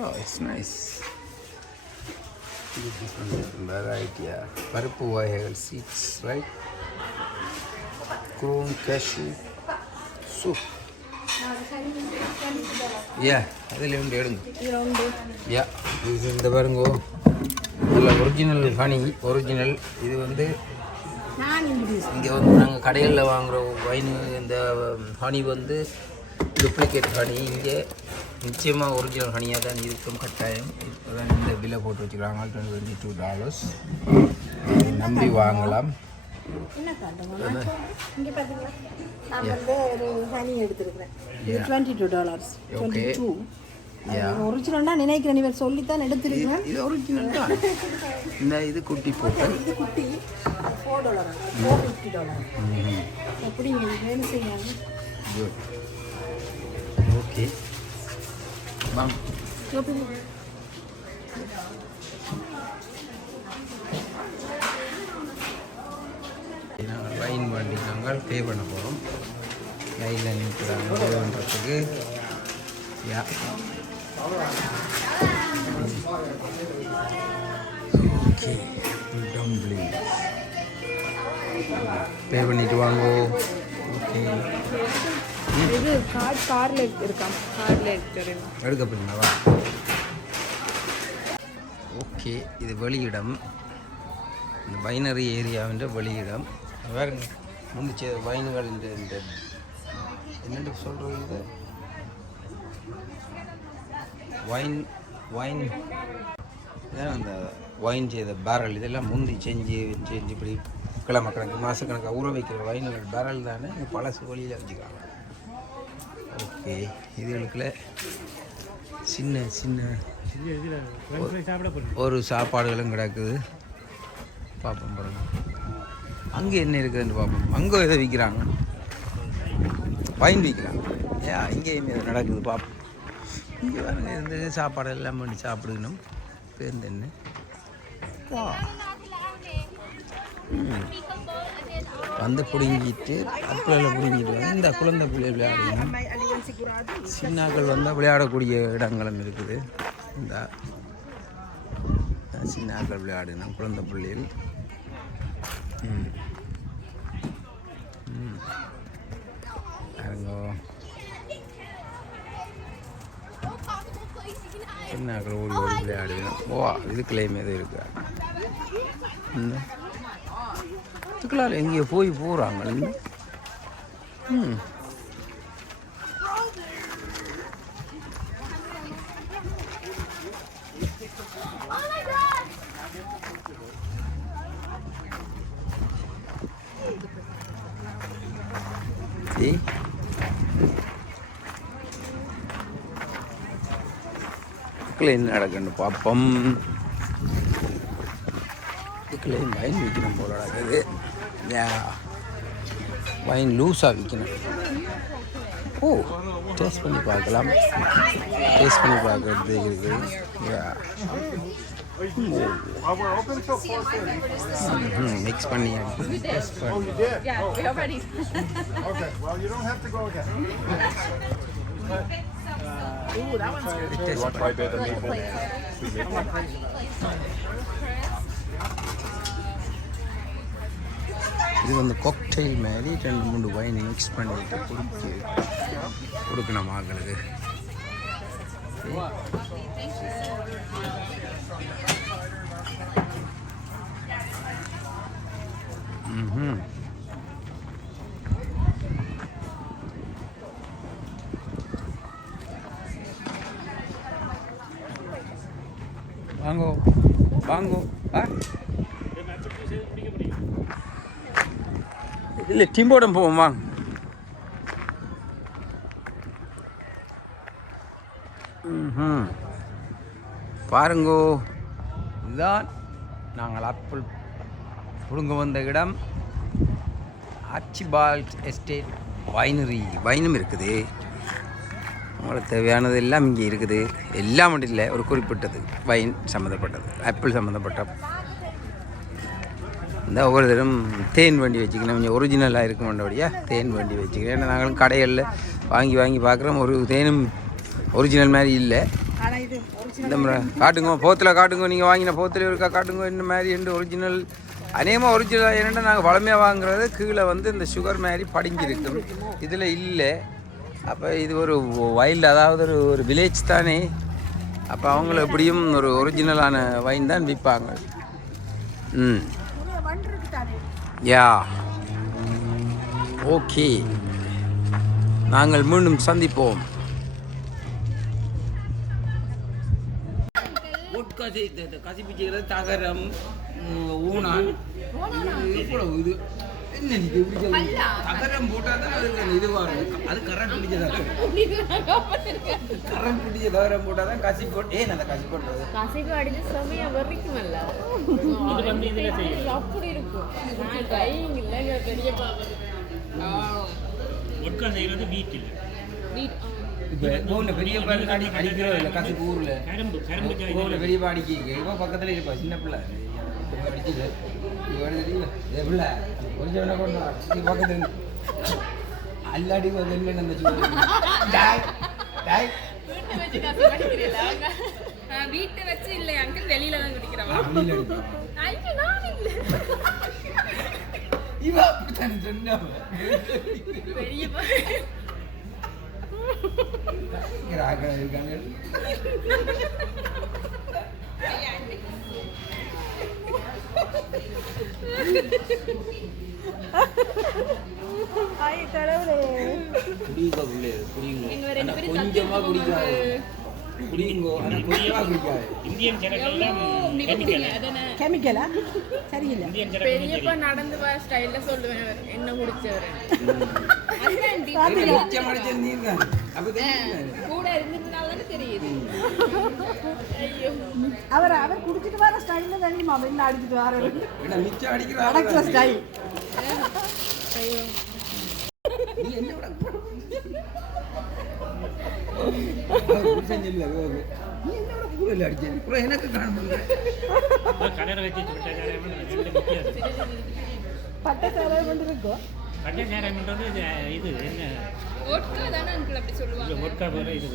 Oh, it's nice. Variety, yeah. பருப்பு வகைகள், seeds, right? Corn, cashew, soup. Yeah, அதில் ஒன்று எடுங்க. யா இது இந்த பாருங்கோ, நல்ல ஒரிஜினல் ஹனி, ஒரிஜினல். இது வந்து இங்கே வந்து நாங்கள் கடைகளில் வாங்குகிற வைன், இந்த ஹனி வந்து டூப்ளிகேட் ஹனி. இங்கே நிச்சயமாக ஒரிஜினல் ஹனியாக தான் இருக்கும், கட்டாயம். இப்போ தான் இந்த பில்லை போட்டு வச்சுக்கிறாங்க, $22. நம்பி வாங்கலாம். என்ன காட்டுங்க இங்கே பார்த்தீங்களா, நான் வந்து ஒரு ஹனி எடுத்துருக்கிறேன். இது $22. 22 ஒரிஜினல்னா நினைக்கிறேன். நீ சொல்லித்தான் எடுத்துருக்கேன். இது ஒரிஜினல் தான். இந்த இது குட்டி போட்டு, இது குட்டி $4, $450. எப்படி வேணும் செய்யாங்க. ஓகே வாங்க. நாங்கள் வைன் வண்டி நாங்கள் பே பண்ண போகிறோம். லைனில் நிற்கிறாங்க பே பண்ணுறதுக்கு. யா ஓகே டம்ப்ளிங் பே பண்ணிட்டு வாங்க. ஓகே இது கார்ல இருக்காம், கார்ல எடுத்துறேன். எடுக்க போறீங்களா? ஓகே இது வெளியிடம், இந்த பைனரி ஏரியாவின் வெளியிடம். வேறு முந்திச்ச வைனுகள் இந்த இந்த என்னென்று சொல்கிறது, இது வைன் வைன் ஏன்னா அந்த வைன் செய்த பேரல் இதெல்லாம் முந்தி செஞ்சு இப்படி கிழமை கணக்கு மாதக்கணக்காக ஊற வைக்கிற வைனுகள் பேரல் தானே பழசு வழியில் வச்சுக்கிறாங்க. ஓகே இதுகளுக்குள்ள சின்ன சின்ன ஒரு சாப்பாடுகளும் கிடக்குது. பார்ப்போம் பாருங்க, அங்கே என்ன இருக்குதுன்னு பார்ப்போம். அங்கே எதை விற்கிறாங்க, வைன் விற்கிறாங்க. ஏன் இங்கேயும் எது நடக்குது பார்ப்போம். இங்கே பாருங்க, இந்த சாப்பாடு எல்லாம் பண்ணி சாப்பிடுக்கணும். பேருந்து என்ன வந்து பிடுங்கிட்டு அப்பிள்ளையில் பிடுங்கிட்டு வந்து இந்த குழந்தை பிள்ளை விளையாடணும். சின்னாக்கள் வந்தால் விளையாடக்கூடிய இடங்களும் இருக்குது. இந்த சின்னாக்கள் விளையாடணும், குழந்தை பிள்ளைகள். பாருங்க சின்னாக்கள் ஓடி ஓடி விளையாடணும். ஓ இதுக்குள்ளேயுமே எதுவும் இருக்கா? இதுக்கெல்லாம் எங்கேயோ போய் போகிறாங்க. என்ன நடக்குன்னு பார்ப்போம். இதுக்குள்ளேயும் வைன் விற்கணும் போல நடக்குது. வைன் லூஸாக விற்கணும். ஓ டேஸ்ட் பண்ணி பார்க்கலாம். டேஸ்ட் பண்ணி பார்க்கறது இருக்குது. மிக்ஸ் பண்ணி டேஸ்ட் பண்ணி. Ooh, that one's good. இது வந்து காக்டெயில் மாதிரி 2-3 வைன் மிக்ஸ் பண்ணிட்டு கொடுக்கணும் ஆங்களுக்கு. வாங்கோ வாங்கோ ஆ இல்லை டிம்போடம் போவோம் வாங்க. பாருங்கோ, இதுதான் நாங்கள் ஆப்பிள் புடுங்க வந்த இடம். Archibald estate winery. வைனும் இருக்குது, உங்களுக்கு தேவையானது எல்லாம் இங்கே இருக்குது. எல்லாம் மட்டும் இல்லை, ஒரு குறிப்பிட்டது வைன் சம்மந்தப்பட்டது, ஆப்பிள் சம்மந்தப்பட்ட. இந்த ஒவ்வொரு தரம் தேன் வண்டி வச்சுக்கணும், கொஞ்சம் ஒரிஜினலாக இருக்க மாட்டபடியா தேன் வண்டி வச்சுக்கிறேன். ஏன்னா நாங்களும் கடைகளில் வாங்கி வாங்கி பார்க்குறோம், ஒரு தேனும் ஒரிஜினல் மாதிரி இல்லை. இந்த முறை காட்டுங்க, போத்தில் காட்டுங்க, நீங்கள் வாங்கின போத்தில் இருக்கா காட்டுங்க இந்த மாதிரி ரெண்டு ஒரிஜினல். அநேகமாக ஒரிஜினல் என்னென்னா நாங்கள் பழமையாக வாங்குறது கீழே வந்து இந்த சுகர் மாதிரி படிஞ்சிருக்கும், இதில் இல்லை. அப்போ இது ஒரு வைல்டு, அதாவது ஒரு வில்லேஜ் தானே. அப்போ அவங்கள எப்படியும் ஒரு ஒரிஜினலான வைன் தான் விற்பாங்க. யா ஓகே, நாங்கள் மீண்டும் சந்திப்போம். கசிப்பிச்சுக்கிறது தகரம் ஊனான் இது என்ன தகரம் போட்டால் தான் அதுக்கு இது வரும். அது கரண்ட் பிடிச்ச கரண்ட் பிடிச்ச தகரம் போட்டால் தான் கசி போட்டு. ஏன் அந்த கசி போட்டது கசிக்கு அடிச்சு சமையா வரைக்குமல்ல அப்படி இருக்கும். இல்லைங்க பெரிய செய்யறது வீட்டில் இப்போ பெரிய அடிக்கிறோம் இல்லை கசிப்பு ஊரில் பெரிய அடிக்க இப்போ பக்கத்தில் இருப்பா சின்ன பிள்ளை அடிச்சுது பிள்ளை கொஞ்சம் கொண்டா பக்கத்தில் அல்லாடி வீட்டை வச்சு இல்லை அங்கிள் வெளியில தான் குடிக்கிறோம். இவா அப்படித்தானே சொன்ன பெரிய இருக்காங்க. கொஞ்சமா குடிக்காது, குடிங்கோ, கொஞ்சமா குடிக்காது. இந்தியன் கெமிக்கலா சரியில்லை. பெரியப்பா நடந்து வர ஸ்டைல்ல சொல்லுவேன் என்ன குடிச்சவர் கூட இருந்ததுனால தெரியுது. அவர் குடிச்சிட்டு வர ஸ்டைல்ல தெரியுமா வெளில அடிச்சிட்டு வர மிச்சம் அடிக்கிற ஸ்டைல். எனக்கு பட்டசாரம் கொண்டு இருக்கோம். பட்டச்சாரம்ன்றது இது என்ன வோட்கா தான அங்கிள் அப்படி சொல்லுவாங்க. வோட்கா போல இது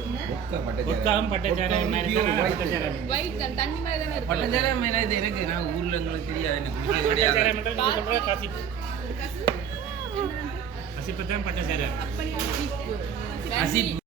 வோட்காவும் பட்டச்சாரம் மாதிரி தான். பட்டச்சாரம் ஒயிட் தான் தண்ணி மாதிரி தான இருக்கு. பட்டச்சாரம் மேல இது இருக்கு, நான் ஊர்ல உங்களுக்கு தெரியாது. எனக்கு பட்டச்சாரம்ன்றது சொல்ற கசிப்பு கசிப்பு தான் பட்டச்சாரம். கசிப்பு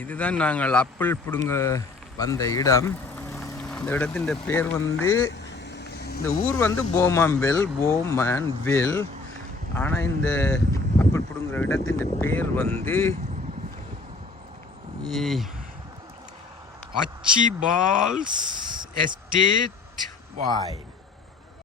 இதுதான் நாங்கள் ஆப்பிள் பிடுங்க வந்த இடம். இந்த இடத்தின் பேர் வந்து, இந்த ஊர் வந்து போமான்வில். ஆனால் இந்த ஆப்பிள் பிடுங்குற இடத்தின் பேர் வந்து ஆர்ச்சிபால்ட் எஸ்டேட் வைன்.